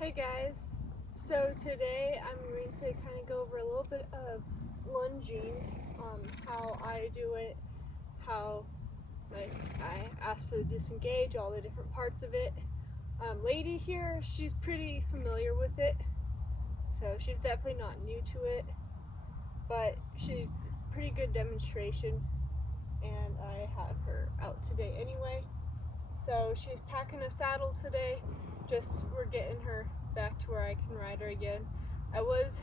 Hey guys, so today I'm going to kind of go over a little bit of lunging, how I do it, how I ask for the disengage, all the different parts of it. Lady here, she's pretty familiar with it, so she's definitely not new to it, but she's a pretty good demonstration, and I have her out today anyway. So she's packing a saddle today. We're getting her back to where I can ride her again. I was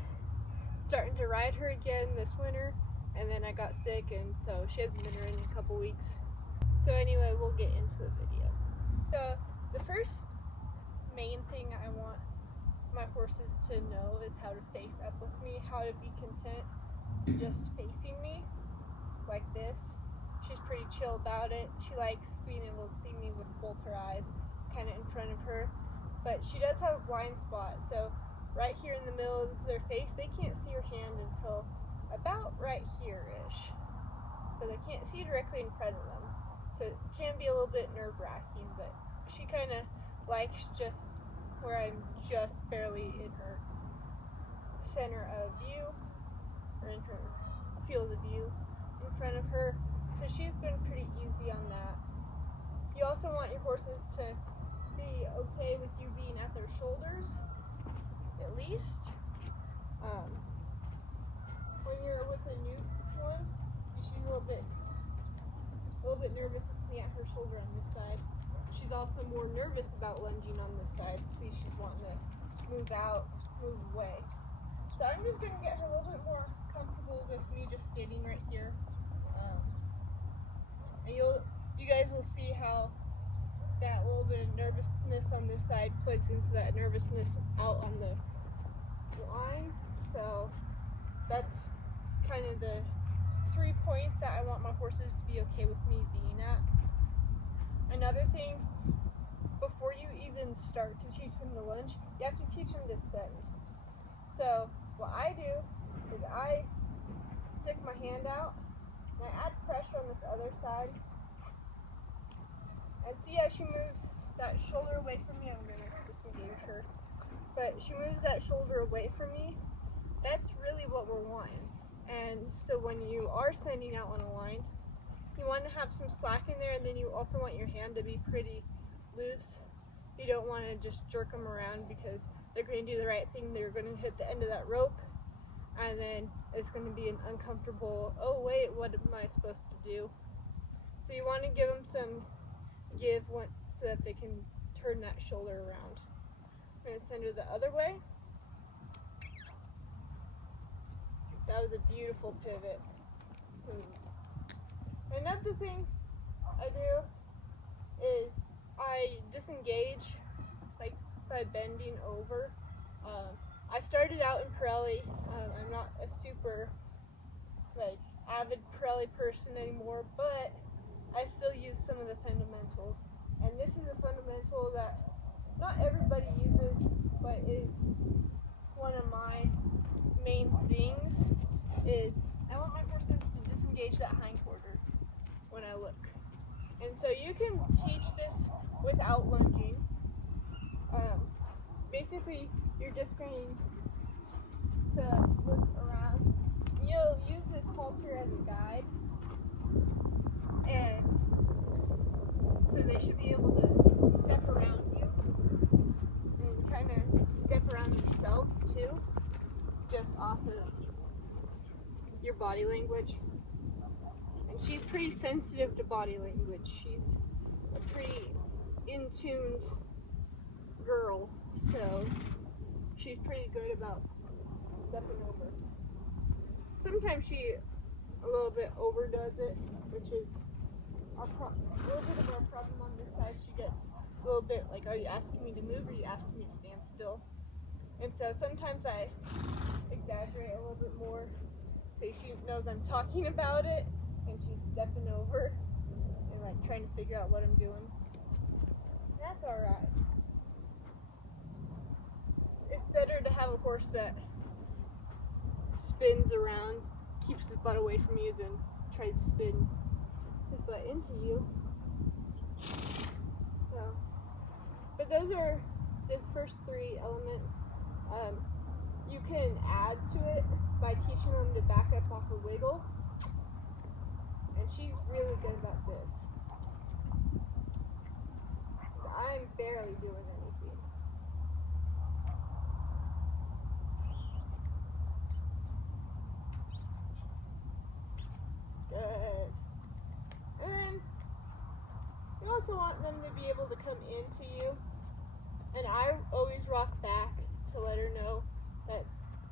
starting to ride her again this winter, and then I got sick, and so she hasn't been ridden in a couple weeks. So anyway, we'll get into the video. So the first main thing I want my horses to know is how to face up with me, how to be content just facing me like this. She's pretty chill about it. She likes being able to see me with both her eyes kind of in front of her. But she does have a blind spot, so right here in the middle of their face, they can't see your hand until about right here-ish. So they can't see directly in front of them. So it can be a little bit nerve-wracking, but she kind of likes just where I'm just barely in her center of view, or in her field of view in front of her. So she's been pretty easy on that. You also want your horses to be okay with you being at their shoulders, at least. When you're with a new one, she's a little bit nervous with me at her shoulder on this side. She's also more nervous about lunging on this side. See, she's wanting to move out, move away. So I'm just going to get her a little bit more comfortable with me just standing right here. And you guys will see how that little bit of nervousness on this side plays into that nervousness out on the line. So that's kind of the 3 points that I want my horses to be okay with me being at. Another thing, before you even start to teach them to lunge, you have to teach them to send. So what I do is I stick my hand out and I add pressure on this other side. And see how she moves that shoulder away from me? I'm going to disengage her. But she moves that shoulder away from me. That's really what we're wanting. And so when you are sending out on a line, you want to have some slack in there, and then you also want your hand to be pretty loose. You don't want to just jerk them around because they're going to do the right thing. They're going to hit the end of that rope, and then it's going to be an uncomfortable, oh wait, what am I supposed to do? So you want to give them some give so that they can turn that shoulder around. I'm going to send her the other way. That was a beautiful pivot. Another thing I do is I disengage like by bending over. I started out in Pirelli. I'm not a super avid Pirelli person anymore, but I still use some of the fundamentals, and this is a fundamental that not everybody uses, but is one of my main things. Is I want my horses to disengage that hindquarter when I look, and so you can teach this without lunging. Basically, you're just going to look around. You'll use this halter as a guide. And so they should be able to step around you and kind of step around themselves too, just off of your body language. And she's pretty sensitive to body language. She's a pretty in-tuned girl, so she's pretty good about stepping over. Sometimes she a little bit overdoes it, which is a little bit of our problem on this side. She gets a little bit like, are you asking me to move or are you asking me to stand still? And so sometimes I exaggerate a little bit more so she knows I'm talking about it, and she's stepping over and like trying to figure out what I'm doing. And that's alright. It's better to have a horse that spins around, keeps his butt away from you, than tries to spin his butt into you. So, but those are the first three elements, you can add to it by teaching them to back up off a wiggle. And she's really good about this. I'm barely doing anything. Good. And then you also want them to be able to come into you. And I always rock back to let her know that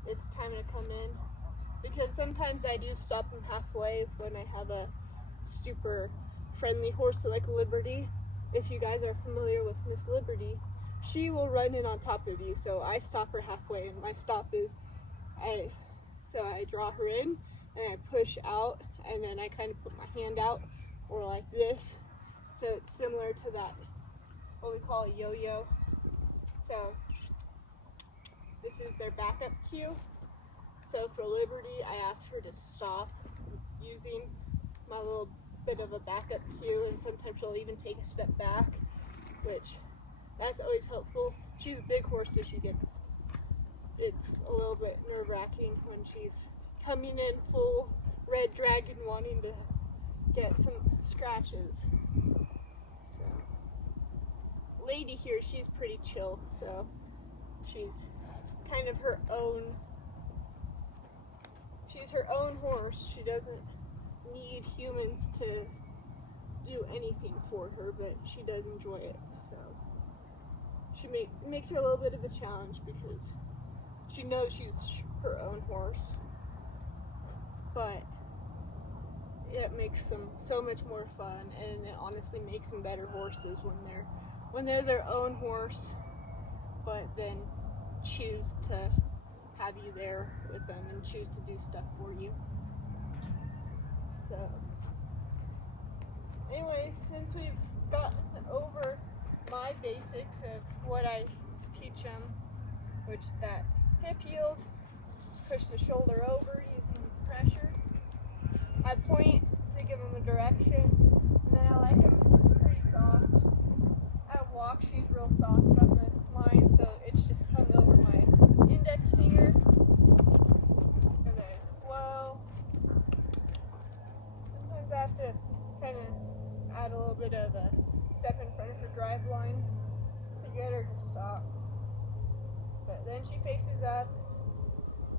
it's time to come in. Because sometimes I do stop them halfway when I have a super friendly horse like Liberty. If you guys are familiar with Miss Liberty, she will run in on top of you. So I stop her halfway, and my stop is I draw her in and I push out, and then I kind of put my hand out, or like this. So it's similar to that, what we call a yo-yo. So this is their backup cue. So for Liberty, I asked her to stop using my little bit of a backup cue, and sometimes she'll even take a step back, which that's always helpful. She's a big horse, so it's a little bit nerve-wracking when she's coming in full red dragon wanting to get some scratches. So Lady here, she's pretty chill, so she's kind of her own. She's her own horse. She doesn't need humans to do anything for her, but she does enjoy it. So she makes her a little bit of a challenge because she knows she's her own horse, but it makes them so much more fun, and it honestly makes them better horses when they're their own horse, but then choose to have you there with them and choose to do stuff for you. So anyway, since we've gotten over my basics of what I teach them, which that hip yield, push the shoulder over using pressure, I point to give them a direction, and then I like them pretty soft. At walk, she's real soft on the line, so it's just hung over my index finger, and then whoa. Sometimes I have to kind of add a little bit of a step in front of her drive line to get her to stop. But then she faces up,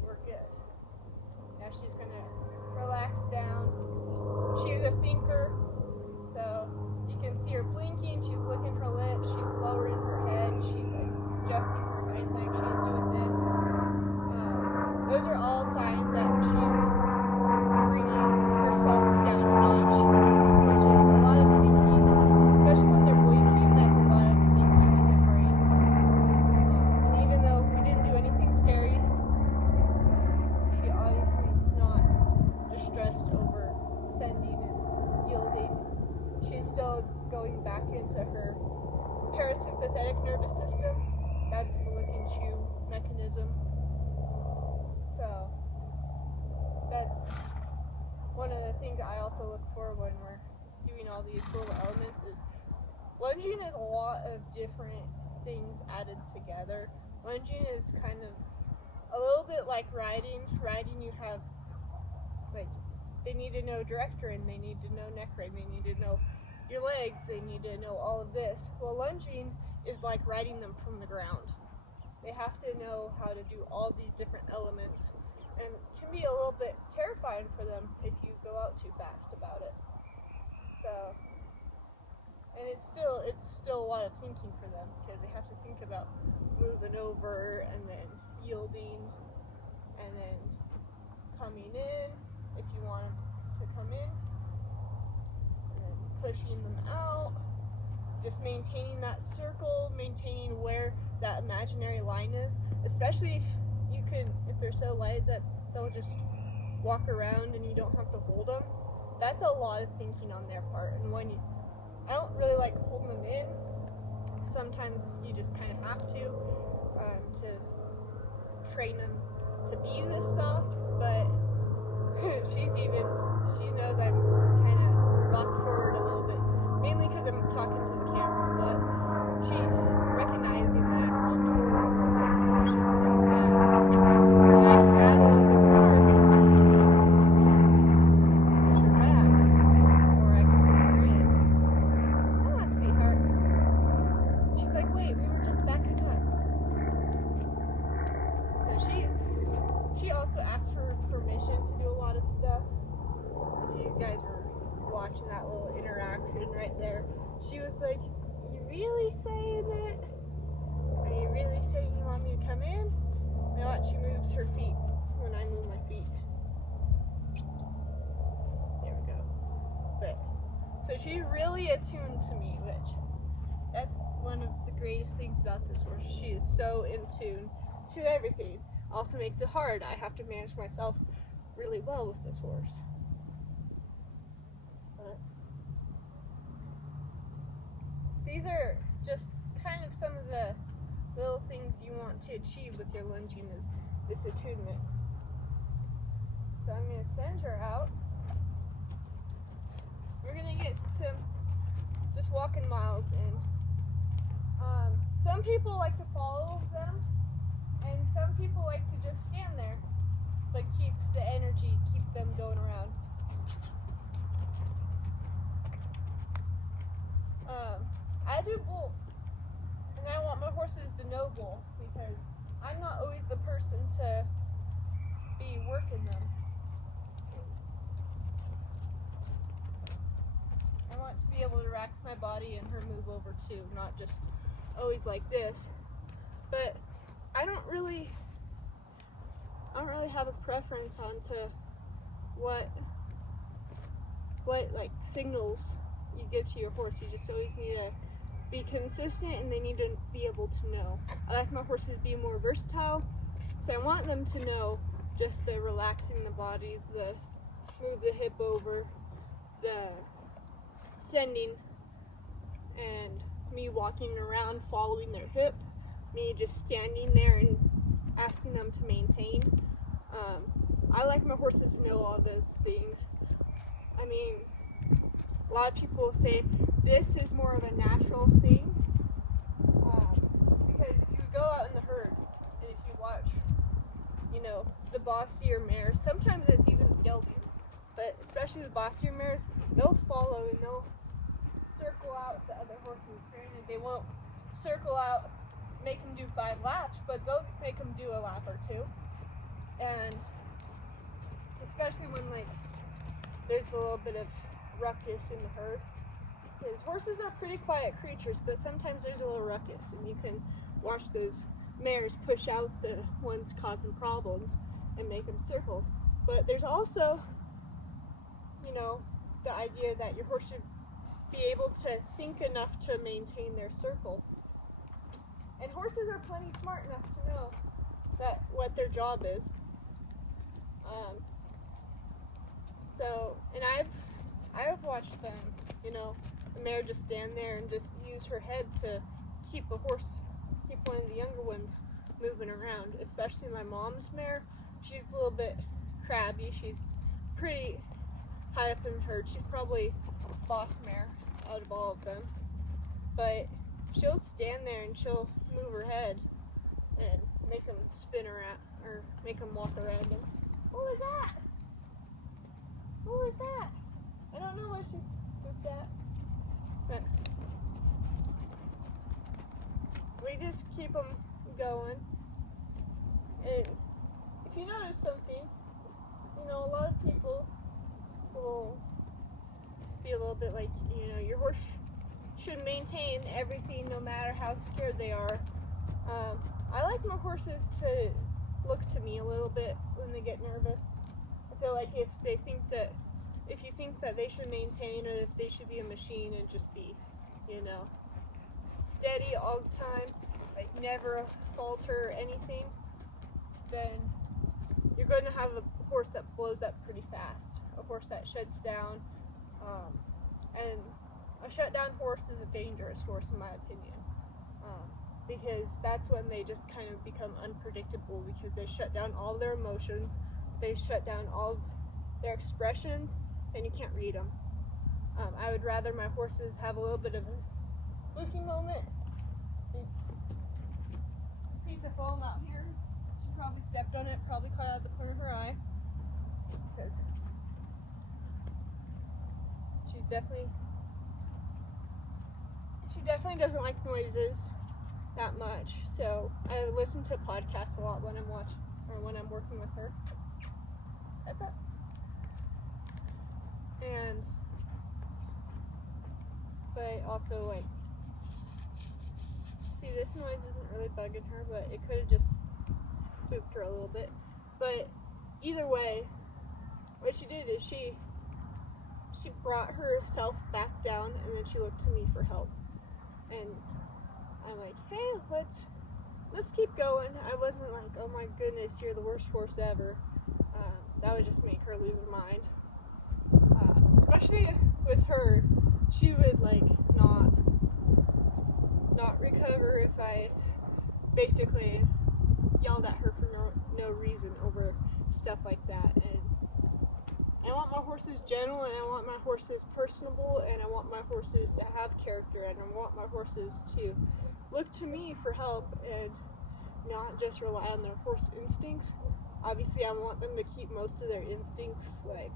we're good. Now she's gonna relax down. She's a thinker, so you can see her blinking, she's licking her lips, she's lowering her head, she's adjusting her hind leg, she's doing this. Those are all signs that she's bringing herself down a notch, which is a lot of thinking, especially when they're blinking. That's a lot of thinking in their brains. And even though we didn't do anything scary, she obviously is not distressed over sending and yielding. She's still going back into her parasympathetic nervous system. That's the lick and chew mechanism. So that's one of the things I also look for when we're doing all these little elements is lunging is a lot of different things added together. Lunging is kind of a little bit like riding. Riding, you have, like, they need to know direct rein, they need to know neck rein, they need to know your legs, they need to know all of this. Well, lunging is like riding them from the ground. They have to know how to do all these different elements, and it can be a little bit terrifying for them if you go out too fast about it. So, and it's still a lot of thinking for them, because they have to think about moving over and then yielding and then coming in if you want them to come in, and then pushing them out, just maintaining that circle, maintaining where that imaginary line is, especially if they're so light that they'll just walk around and you don't have to hold them. That's a lot of thinking on their part, and I don't really like holding them in. Sometimes you just kind of have to train them to be this soft, but she knows I'm kind of rocked forward a little bit, mainly because I'm talking to the camera, but she's recognizing that also asked for permission to do a lot of stuff. If you guys were watching that little interaction right there, she was like, "You really saying it? Are you really saying you want me to come in?" And watch, she moves her feet when I move my feet. There we go. But so she's really attuned to me, which that's one of the greatest things about this horse. She is so in tune to everything. Also makes it hard. I have to manage myself really well with this horse. But these are just kind of some of the little things you want to achieve with your lunging, is this attunement. So I'm going to send her out. We're going to get some just walking miles in. Some people like to follow them, and some people like to just stand there, but keep the energy, keep them going around. I do both, and I want my horses to know both, because I'm not always the person to be working them. I want to be able to relax my body and her move over too, not just always like this. But I don't really have a preference onto what like signals you give to your horse. You just always need to be consistent, and they need to be able to know. I like my horses to be more versatile, so I want them to know just the relaxing the body, the move the hip over, the sending, and me walking around following their hip, me just standing there and asking them to maintain. I like my horses to know all those things. I mean, a lot of people say this is more of a natural thing, because if you go out in the herd and if you watch, the bossier mares, sometimes it's even geldings, but especially the bossier mares, they'll follow and they'll circle out the other horses. Granted, they won't circle out, make them do 5 laps, but they'll make them do a lap or 2. And especially when there's a little bit of ruckus in the herd, because horses are pretty quiet creatures, but sometimes there's a little ruckus, and you can watch those mares push out the ones causing problems and make them circle. But there's also, the idea that your horse should be able to think enough to maintain their circle. And horses are plenty smart enough to know that what their job is. And I've watched them, the mare just stand there and just use her head to keep one of the younger ones moving around. Especially my mom's mare. She's a little bit crabby. She's pretty high up in the herd. She's probably boss mare out of all of them. But she'll stand there and she'll move her head and make them spin around, or make them walk around them. What was that? What was that? I don't know what she's with that. But we just keep them going. And if you notice something, a lot of people will be a little bit like, your horse should maintain everything no matter how scared they are. I like my horses to look to me a little bit when they get nervous. I feel like if you think that they should maintain, or if they should be a machine and just be, steady all the time, like never falter anything, then you're going to have a horse that blows up pretty fast, a horse that shuts down, and a shutdown horse is a dangerous horse in my opinion, because that's when they just kind of become unpredictable, because they shut down all their emotions, they shut down all their expressions, and you can't read them. I would rather my horses have a little bit of a spooky moment. Piece of foam out here. She probably stepped on it, probably caught out the corner of her eye. Because she definitely doesn't like noises that much. So I listen to podcasts a lot when I'm working with her. bet. And, but also like, see, this noise isn't really bugging her, but it could have just spooked her a little bit. But either way, what she did is she brought herself back down, and then she looked to me for help. And I'm like, hey, let's keep going. I wasn't like, oh my goodness, you're the worst horse ever. That would just make her lose her mind. Especially with her, she would like not recover if I basically yelled at her for no reason over stuff like that. And I want my horses gentle, and I want my horses personable, and I want my horses to have character, and I want my horses to look to me for help and not just rely on their horse instincts. Obviously, I want them to keep most of their instincts. Like,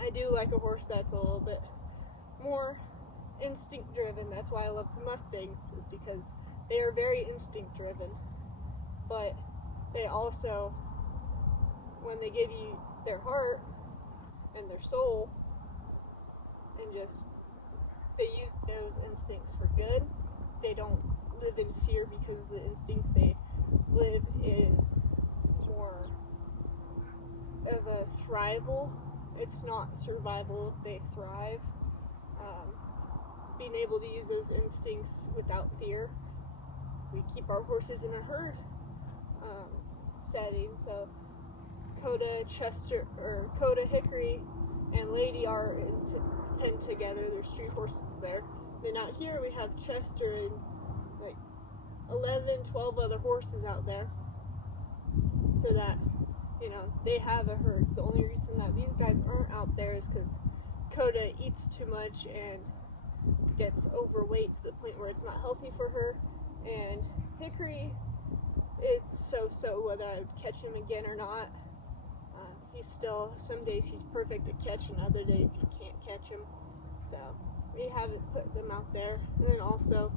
I do like a horse that's a little bit more instinct driven. That's why I love the Mustangs, is because they are very instinct driven. But they also, when they give you their heart and their soul, and just they use those instincts for good. They don't live in fear, because the instincts they live in more of a thrival. It's not survival, they thrive. Being able to use those instincts without fear. We keep our horses in a herd setting. So Coda, Hickory, and Lady are penned together. There's 3 horses there. Then out here we have Chester and like 11, 12 other horses out there. So that, you know, they have a herd. The only reason that these guys aren't out there is because Coda eats too much and gets overweight to the point where it's not healthy for her. And Hickory, it's so-so whether I would catch him again or not. He's still, some days he's perfect at catching, other days you can't catch him. So we haven't put them out there. And then also,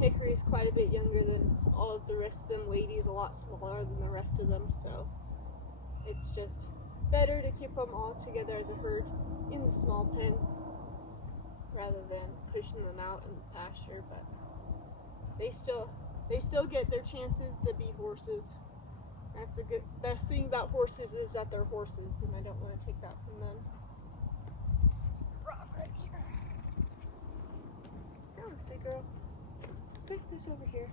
Hickory is quite a bit younger than all of the rest of them. Lady is a lot smaller than the rest of them, so it's just better to keep them all together as a herd in the small pen rather than pushing them out in the pasture. But they still get their chances to be horses. That's the best thing about horses, is that they're horses, and I don't want to take that from them. Right here. Come, sweet girl. Put this over here.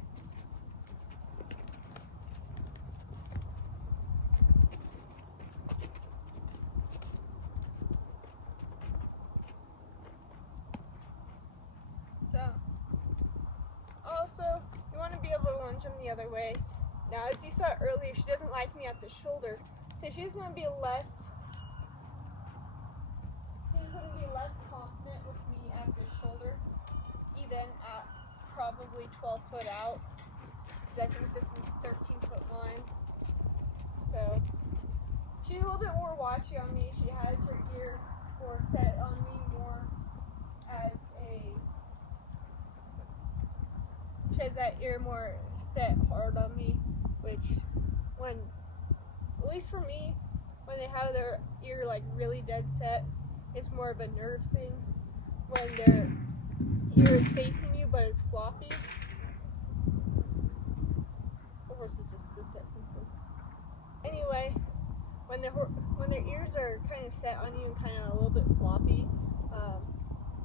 So, also, you want to be able to lunge them the other way. Now, as you saw earlier, she doesn't like me at the shoulder, so she's going to be less confident with me at the shoulder, even at probably 12 foot out, because I think this is 13-foot line. So she's a little bit more watchy on me. She has her ear more set on me more as she has that ear more set hard on me, which when, at least for me, when they have their ear like really dead set, it's more of a nerve thing. When their ear is facing you but it's floppy. The horse is just spooked at something. Anyway, when their ears are kind of set on you and kind of a little bit floppy, a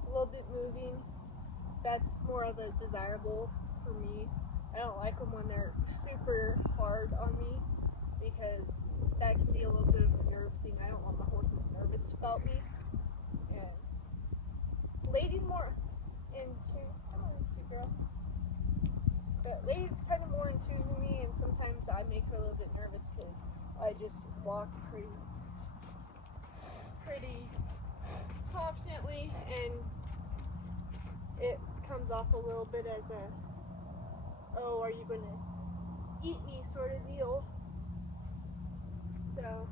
little bit moving, that's more of a desirable for me. I don't like them when they're super hard on me, because that can be a little bit of a nerve thing. I don't want my horses nervous about me. And Lady's more in tune. Come on, cute girl. But Lady's kind of more in tune to me, and sometimes I make her a little bit nervous because I just walk pretty confidently, and it comes off a little bit as a, oh, are you going to eat me sort of deal. So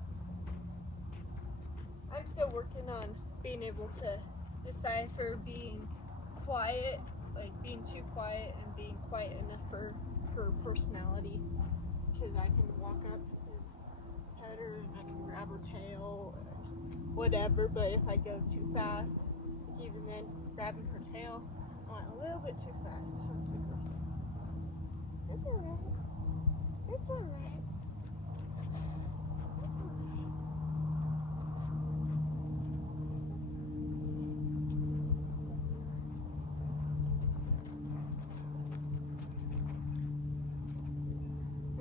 I'm still working on being able to decipher being quiet, like being too quiet, and being quiet enough for her personality, because I can walk up and pet her and I can grab her tail or whatever, but if I go too fast, like even then, grabbing her tail, I went a little bit too fast. It's alright. It's alright.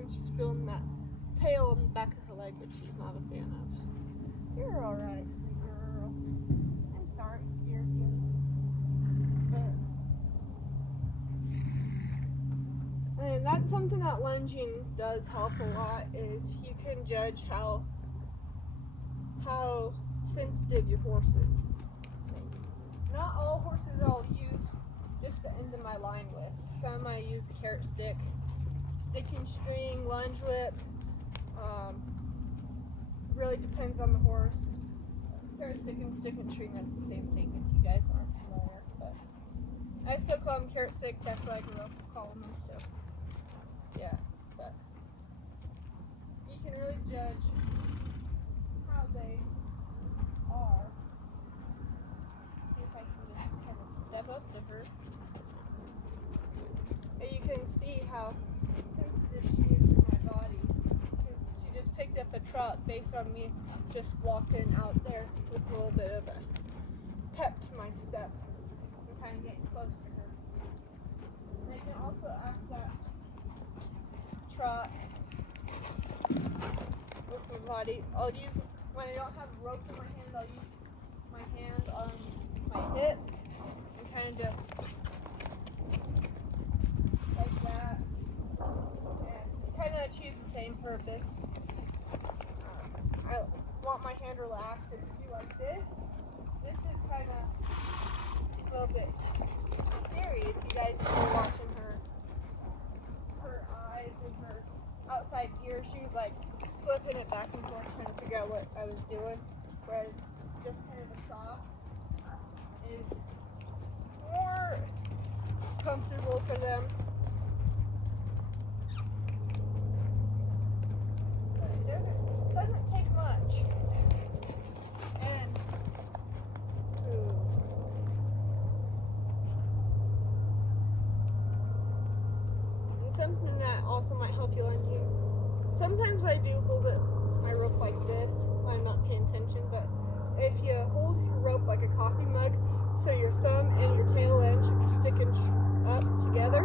She's feeling that tail on the back of her leg, which she's not a fan of. You're alright, sweet girl. I'm sorry I scared you. And that's something that lunging does help a lot, is you can judge how sensitive your horse is. Not all horses I'll use just the end of my line with. Some I use a carrot stick, sticking string, lunge whip. Really depends on the horse. Carrot stick and sticking string are the same thing if you guys aren't familiar. But I still call them carrot stick. That's what I grew up calling them. So yeah, but you can really judge how they are. See if I can just kind of step up to her. And you can see how sensitive she is to my body, because she just picked up a trot based on me just walking out there with a little bit of a pep to my step and kind of getting close to her. And I can also act that trot with my body. I'll use, when I don't have a rope in my hand, I'll use my hand on my hip and kind of like that. And kind of achieves the same purpose. I want my hand relaxed, and to do like this. This is kind of a little bit scary if you guys were watching her eyes and her outside ear. She was like flipping it back and forth trying to figure out what I was doing, whereas just kind of a soft is more comfortable for them. But it doesn't take much. And something that also might help you on you. Sometimes I do hold my rope like this when I'm not paying attention, but if you hold your rope like a coffee mug, so your thumb and your tail end should be sticking up together,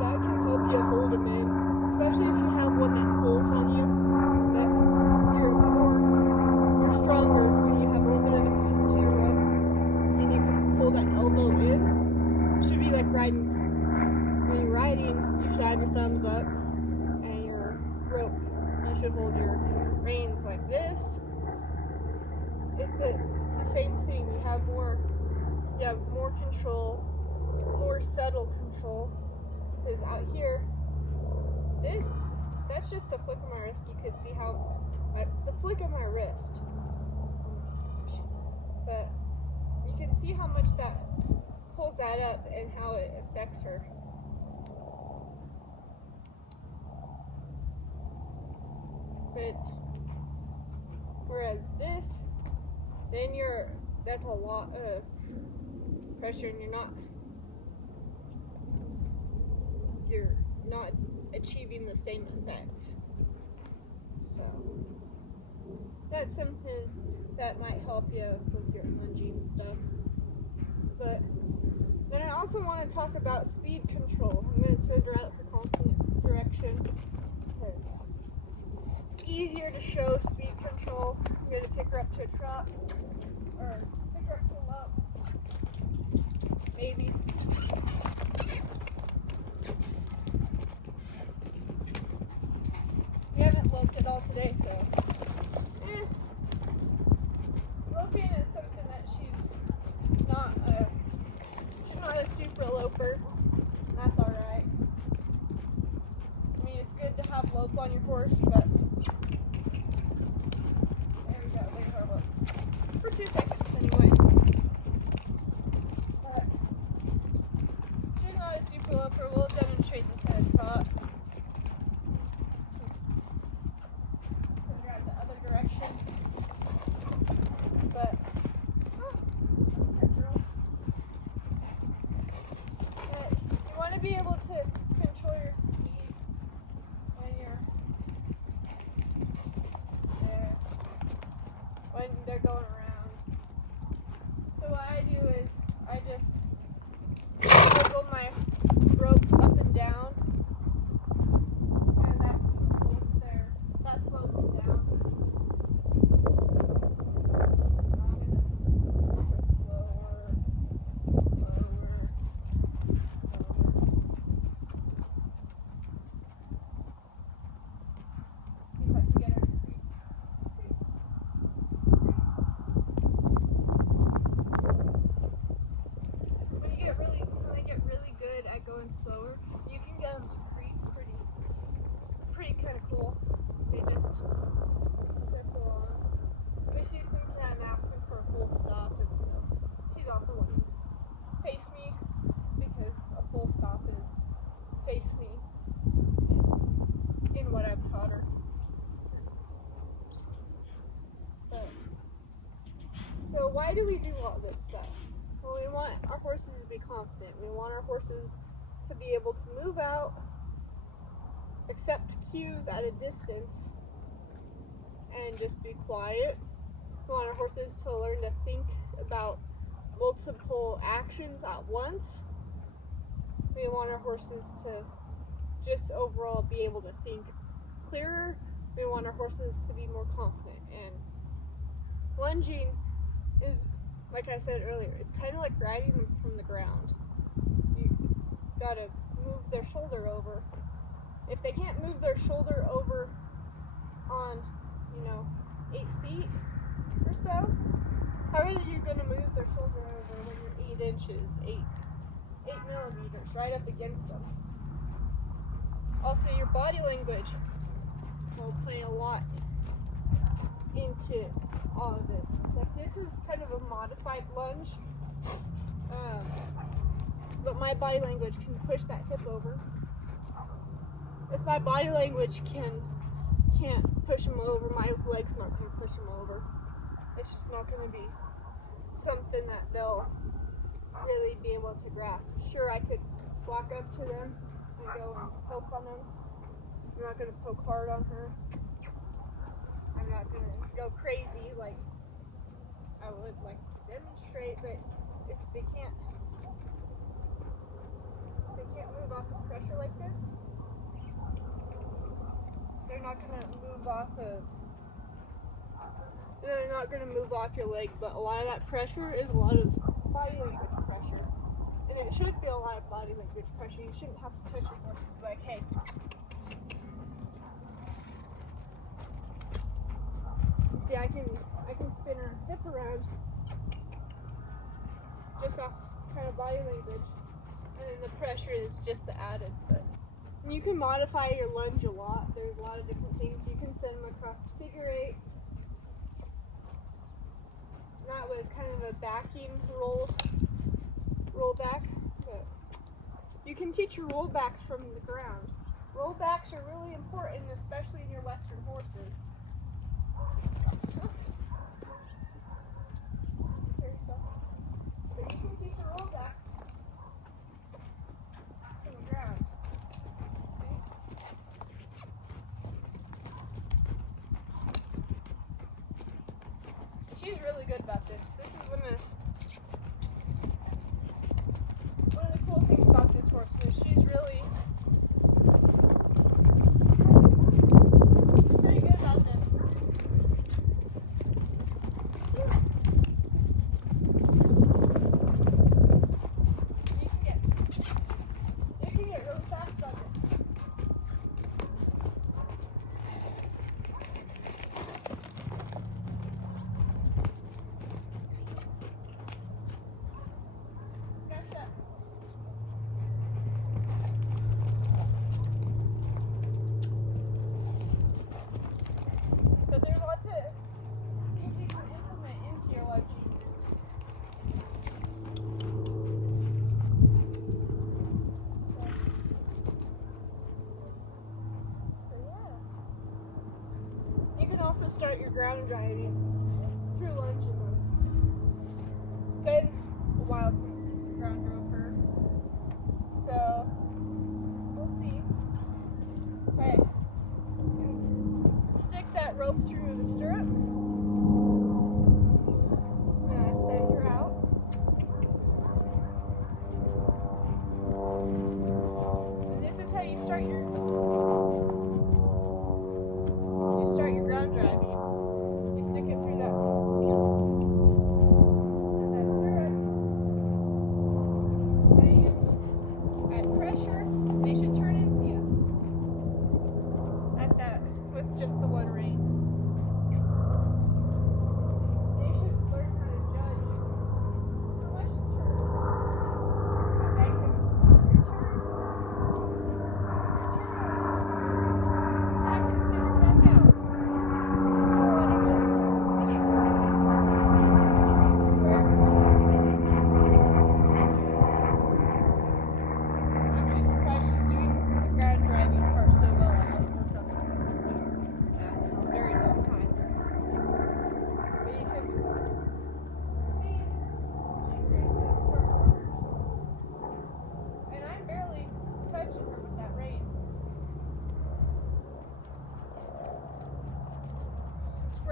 that can help you hold them in, especially if you have one that pulls on you. That you're stronger when you have a little bit of a kink to your rope, and you can pull that elbow in. It should be like riding. When you're riding, you should have your thumbs up, and your rope, you should hold your reins like this. It's the same thing. You have more control, more subtle control. Because out here, that's just the flick of my wrist. You could see how, the flick of my wrist. But you can see how much that pulls that up and how it affects her. But whereas this, then that's a lot of pressure, and you're not achieving the same effect. So that's something that might help you with your lunging stuff. But then I also want to talk about speed control. I'm going to send her out for confident direction. Easier to show speed control. I'm going to pick her up to a trot, or pick her up to a lope, maybe. We haven't loped at all today, so loping is something that she's not a super loper. That's alright. I mean, it's good to have lope on your horse, but for 2 seconds anyway. But she's not a super loper. We'll demonstrate this at a trot. when they're going around. So what I do is I just wiggle my rope up and down, and that pulls there. That slows them down. Going slower, you can get them to creep pretty kind of cool. They just step along. But she's thinking I'm asking for a full stop, and so she's also wanting to face me because a full stop is face me in what I've taught her. So why do we do all this stuff? Well, we want our horses to be confident. We want our horses to be able to move out, accept cues at a distance, and just be quiet. We want our horses to learn to think about multiple actions at once. We want our horses to just overall be able to think clearer. We want our horses to be more confident. And lunging is, like I said earlier, it's kind of like riding them from the ground. You gotta move their shoulder over. If they can't move their shoulder over on, 8 feet or so, how are you gonna move their shoulder over when you're 8 inches, 8 millimeters, right up against them? Also, your body language will play a lot into all of it. Like, this is kind of a modified lunge, but my body language can push that hip over. If my body language can't push them over, my legs not going to push them over. It's just not going to be something that they'll really be able to grasp. Sure, I could walk up to them and go and poke on them. I'm not going to poke hard on her. I'm not going to go crazy like I would like to demonstrate, but if they can't move off of pressure like this, they're not gonna move off your leg. But a lot of that pressure is a lot of body language pressure, and it should be a lot of body language pressure. You shouldn't have to touch your horse and be like, hey. See, I can spin her hip around just off kind of body language, and then the pressure is just the added. But you can modify your lunge a lot. There's a lot of different things. You can send them across figure eights. That was kind of a backing roll back, but you can teach your rollbacks from the ground. Rollbacks are really important, especially in your Western horses. But you can teach a rollback from the ground. See? She's really good about this. This is one of the cool things about this horse is she's pretty good about this. You can get really fast on this. But there's lots of things you can implement into your lunging. So yeah. You can also start your ground driving through lunging. It's been a while since I ground drove her. So we'll see. Okay. Stick that rope through the stirrup.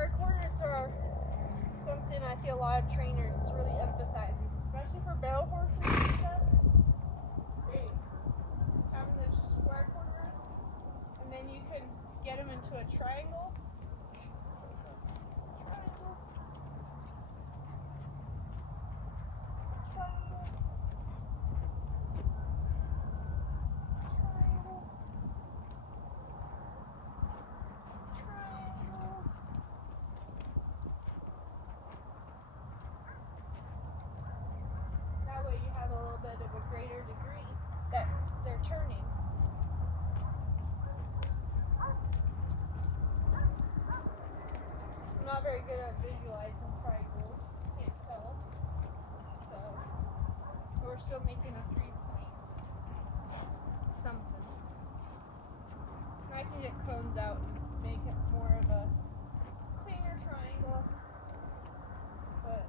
Square corners are something I see a lot of trainers really emphasizing, especially for barrel horses and stuff. Great. Having those square corners, and then you can get them into a triangle. Triangle. Triangle. Triangle. Triangle. That way you have a little bit of a greater degree that they're turning. I'm not very good at visualizing triangles, can't tell. So we're still making a 3-point something. I can get cones out and make it more of a cleaner triangle, but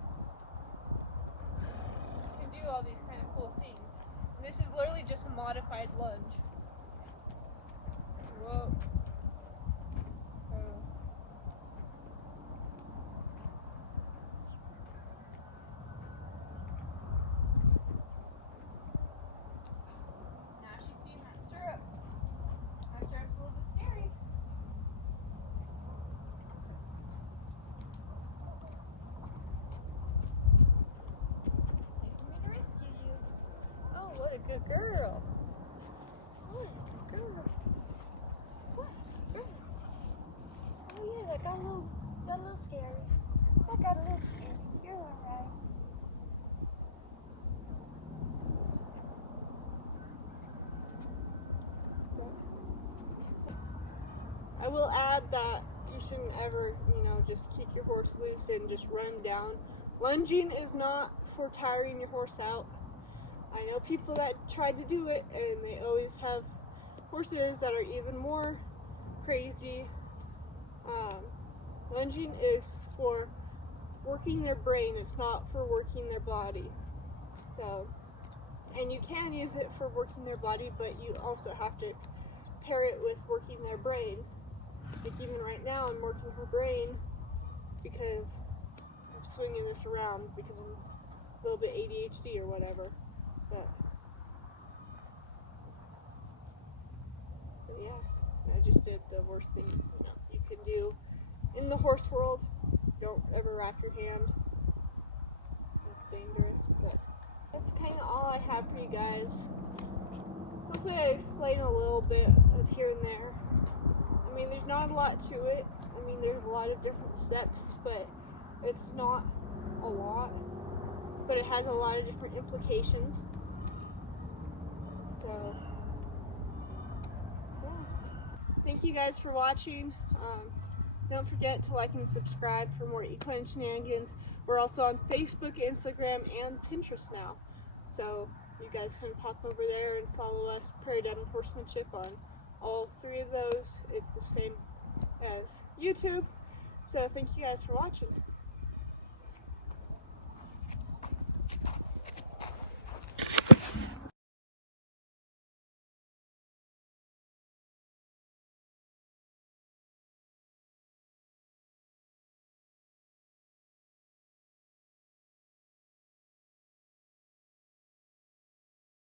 you can do all these kind of cool things. And this is literally just a modified lunge. Whoa. Now she's seeing that stirrup. That stirrup's a little bit scary. Waiting for me to rescue you. Oh, what a good girl. What a good girl. What a girl. Oh yeah, that got a little scary. That got a little scary. You're alright. I will add that you shouldn't ever, just kick your horse loose and just run down. Lunging is not for tiring your horse out. I know people that tried to do it and they always have horses that are even more crazy. Lunging is for working their brain, it's not for working their body. So, and you can use it for working their body, but you also have to pair it with working their brain. Like even right now I'm working her brain because I'm swinging this around because I'm a little bit ADHD or whatever. But yeah, I just did the worst thing you can do in the horse world. Don't ever wrap your hand. That's dangerous. But that's kind of all I have for you guys. Hopefully I explain a little bit of here and there. I mean, there's not a lot to it. I mean, there's a lot of different steps, but it's not a lot. But it has a lot of different implications. So, yeah. Thank you guys for watching. Don't forget to like and subscribe for more equine shenanigans. We're also on Facebook, Instagram, and Pinterest now. So you guys can pop over there and follow us, Prairie Dog Horsemanship, on all 3 of those. It's the same as YouTube. So thank you guys for watching.